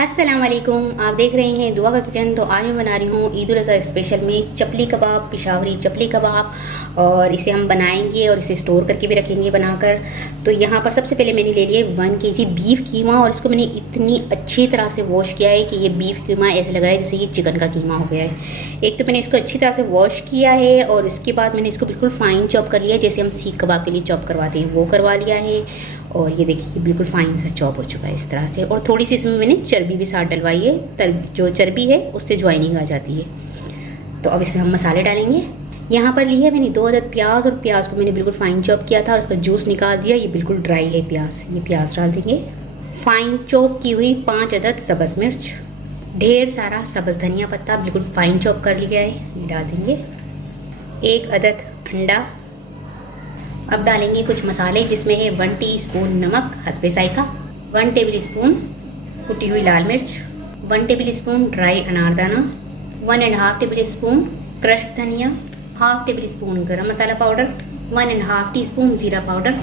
अस्सलाम वालेकुम। आप देख रहे हैं दुआ का किचन। तो आज मैं बना रही हूँ ईद उल अज़हा स्पेशल में चपली कबाब, पिशावरी चपली कबाब। और इसे हम बनाएंगे और इसे स्टोर करके भी रखेंगे बनाकर। तो यहाँ पर सबसे पहले मैंने ले लिया 1 kg बीफ कीमा और इसको मैंने इतनी अच्छी तरह से वॉश किया है कि ये बीफ कीमा ऐसे लग रहा है जैसे ये चिकन का कीमा हो गया है। एक तो मैंने इसको अच्छी तरह से वॉश किया है और उसके बाद मैंने इसको बिल्कुल फ़ाइन चॉप कर लिया है, जैसे हम सीख कबाब के लिए चॉप करवाते हैं वो करवा लिया है। और ये देखिए बिल्कुल फाइन सा चॉप हो चुका है इस तरह से। और थोड़ी सी इसमें मैंने चर्बी भी साथ डलवाई है, जो चर्बी है उससे ज्वाइनिंग आ जाती है। तो अब इसमें हम मसाले डालेंगे। यहाँ पर ली है मैंने 2 अदद प्याज और प्याज को मैंने बिल्कुल फाइन चॉप किया था और उसका जूस निकाल दिया। ये बिल्कुल ड्राई है प्याज। ये प्याज डाल देंगे। फाइन चॉप की हुई 5 अदद सब्ज़ मिर्च, ढेर सारा सब्ज़ धनिया पत्ता बिल्कुल फाइन चॉप कर लिया है, ये डाल देंगे। 1 अदद अंडा। अब डालेंगे कुछ मसाले जिसमें है 1 टीस्पून नमक हस्बे जायका, 1 टेबलस्पून कुटी हुई लाल मिर्च, 1 टेबलस्पून ड्राई अनारदाना, 1.5 टेबलस्पून क्रश्ड धनिया, 1/2 टेबलस्पून गरम मसाला पाउडर, 1.5 टीस्पून ज़ीरा पाउडर,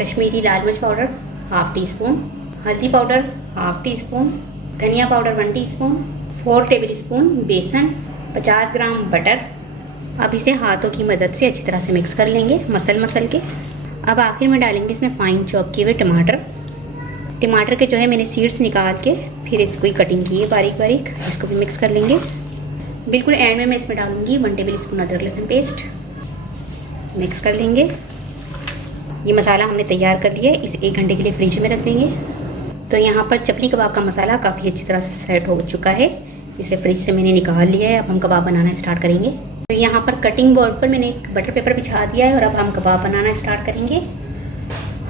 कश्मीरी लाल मिर्च पाउडर 1/2 टीस्पून, हल्दी पाउडर 1/2 टीस्पून, धनिया पाउडर 1 टीस्पून, 4 टेबलस्पून बेसन, 50 ग्राम बटर। अब इसे हाथों की मदद से अच्छी तरह से मिक्स कर लेंगे मसल के। अब आखिर में डालेंगे इसमें फ़ाइन चॉप किए हुए टमाटर के जो है मैंने सीड्स निकाल के फिर इसको ही कटिंग की है बारीक बारीक। इसको भी मिक्स कर लेंगे। बिल्कुल एंड में मैं इसमें डालूंगी 1 टेबलस्पून अदरक लहसुन पेस्ट। मिक्स कर लेंगे। ये मसाला हमने तैयार कर लिया है, इसे 1 घंटे के लिए फ्रिज में रख देंगे। तो यहाँ पर चपली कबाब का मसाला काफ़ी अच्छी तरह से सेट हो चुका है। इसे फ्रिज से मैंने निकाल लिया है। अब हम कबाब बनाना स्टार्ट करेंगे। तो यहाँ पर कटिंग बोर्ड पर मैंने एक बटर पेपर बिछा दिया है और अब हम कबाब बनाना स्टार्ट करेंगे।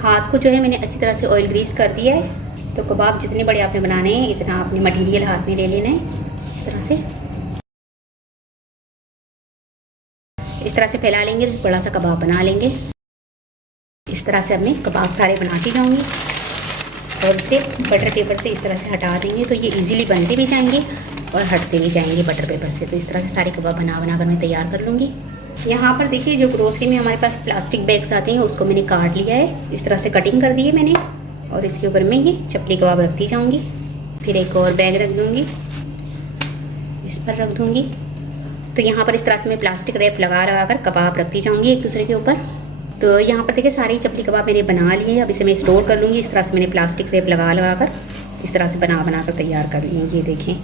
हाथ को जो है मैंने अच्छी तरह से ऑयल ग्रीस कर दिया है। तो कबाब जितने बड़े आपने बनाने हैं इतना आपने मटेरियल हाथ में ले लेना है। इस तरह से फैला लेंगे, बड़ा सा कबाब बना लेंगे। इस तरह से अब मैं कबाब सारे बनाती जाऊँगी और इसे बटर पेपर से इस तरह से हटा देंगे तो ये इजीली बनते भी जाएंगे और हटते भी जाएंगे बटर पेपर से। तो इस तरह से सारे कबाब बना कर मैं तैयार कर लूँगी। यहाँ पर देखिए जो ग्रोसरी में हमारे पास प्लास्टिक बैग्स आते हैं उसको मैंने काट लिया है। इस तरह से कटिंग कर दी है मैंने और इसके ऊपर मैं ये चपली कबाब रखती जाऊँगी। फिर एक और बैग रख दूँगी, इस पर रख दूँगी। तो यहाँ पर इस तरह से मैं प्लास्टिक रैप लगा कर कबाब रखती जाऊँगी एक दूसरे के ऊपर। तो यहाँ पर देखिए सारी चपली कबाब मैंने बना लिए हैं। अब इसे मैं स्टोर कर लूँगी। इस तरह से मैंने प्लास्टिक रैप लगा कर इस तरह से बना कर तैयार कर लिए। ये देखें।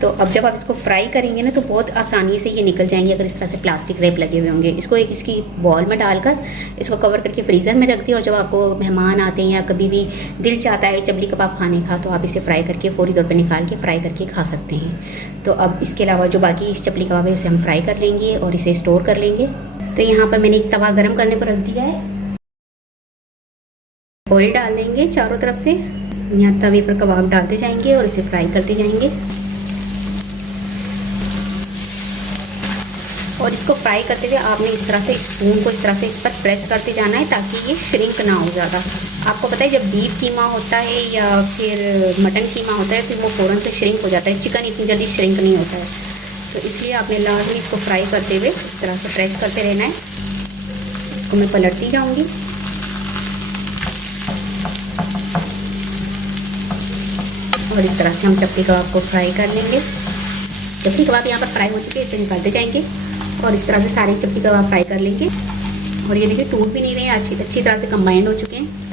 तो अब जब आप इसको फ्राई करेंगे ना तो बहुत आसानी से ये निकल जाएंगे अगर इस तरह से प्लास्टिक रैप लगे हुए होंगे। इसको एक इसकी बॉल में डालकर इसको कवर करके फ्रीज़र में रख दिए और जब आपको मेहमान आते हैं या कभी भी दिल चाहता है चपली कबाब खाने का तो आप इसे फ्राई करके फौरी तौर पे निकाल के फ्राई करके खा सकते हैं। तो अब इसके अलावा जो बाकी चपली कबाब है उसे हम फ्राई कर लेंगे और इसे स्टोर कर लेंगे। तो यहाँ पर मैंने एक तवा गर्म करने को रख दिया है। ऑयल डाल देंगे चारों तरफ से। यहाँ तवे पर कबाब डालते जाएंगे और इसे फ्राई करते जाएंगे और इसको फ्राई करते हुए आपने इस तरह से स्पून को इस तरह से इस पर प्रेस करते जाना है ताकि ये श्रिंक ना हो ज़्यादा। आपको पता है जब बीफ कीमा होता है या फिर मटन कीमा होता है तो वो फ़ौरन से श्रिंक हो जाता है। चिकन इतनी जल्दी श्रिंक नहीं होता है। तो इसलिए आपने लाजमी इसको फ्राई करते हुए इस तरह से प्रेस करते रहना है। इसको मैं पलटती जाऊँगी और इस तरह से हम चपली कबाब को फ्राई कर लेंगे। चपली कबाब यहाँ पर फ्राई हो चुके हैं, इसे निकालते जाएंगे और इस तरह से सारे चपली कबाब फ्राई कर लेंगे। और ये देखिए टूट भी नहीं रहे, अच्छी तरह से कंबाइंड हो चुके हैं।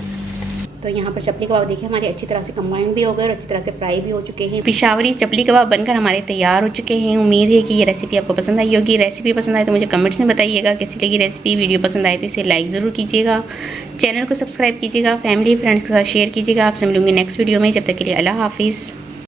तो यहाँ पर चपली कबाब देखिए हमारे अच्छी तरह से कंबाइंड भी हो गए और अच्छी तरह से फ्राई भी हो चुके हैं। पिशावरी चपली कबाब बनकर हमारे तैयार हो चुके हैं। उम्मीद है कि ये रेसिपी आपको पसंद आई होगी। रेसिपी पसंद आए तो मुझे कमेंट्स में बताइएगा कैसी लगी रेसिपी। वीडियो पसंद आए तो इसे लाइक ज़रूर कीजिएगा, चैनल को सब्सक्राइब कीजिएगा, फैमिली फ्रेंड्स के साथ शेयर कीजिएगा। आपसे मिलूंगी नेक्स्ट वीडियो में। जब तक के लिए अल्लाह हाफिज़।